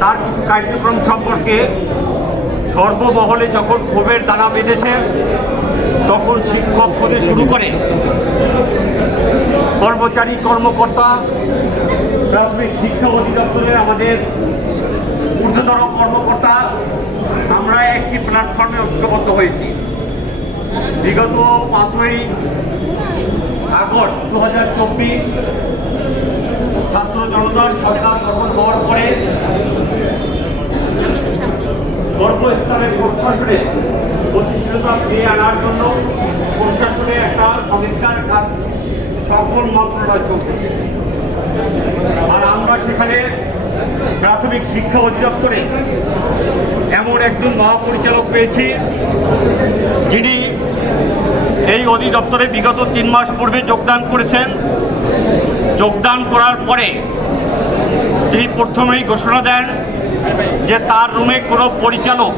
তার কিছু কার্যক্রম সম্পর্কে সর্বমহলে যখন ক্ষোভের দানা বেঁধেছে, তখন শিক্ষক হতে শুরু করে। কর্মচারী, কর্মকর্তা, প্রাথমিক শিক্ষা অধিদপ্তরের আমাদের ঊর্ধ্বতর কর্মকর্তা, আমরা একটি প্ল্যাটফর্মে ঐক্যবদ্ধ হয়েছি। বিগত পাঁচই আগস্ট দু হাজার চব্বিশ ছাত্র জনতার সরকার সর্বস্তরের প্রশাসনে গতিশীলতা ফিরিয়ে আনার জন্য প্রশাসনে একটা সংস্কার কাজ সকল মন্ত্রণালয় চলতেছে আর আমরা সেখানে প্রাথমিক শিক্ষা অধিদপ্তরে এমন একজন মহাপরিচালক পেয়েছি, যিনি এই অধিদপ্তরে বিগত তিন মাস পূর্বে যোগদান করেছেন। যোগদান করার পরে তিনি প্রথমেই ঘোষণা দেন যে তার রুমে কোনো পরিচালক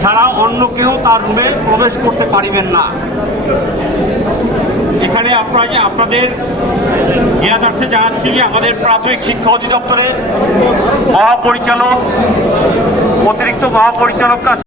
ছাড়া অন্য কেউ তার রুমে প্রবেশ করতে পারিবেন না। এখানে আপনারা যে আপনাদের জ্ঞাতার্থে জানাচ্ছি যে আমাদের প্রাথমিক শিক্ষা অধিদপ্তরে মহাপরিচালক, অতিরিক্ত মহাপরিচালক কাছে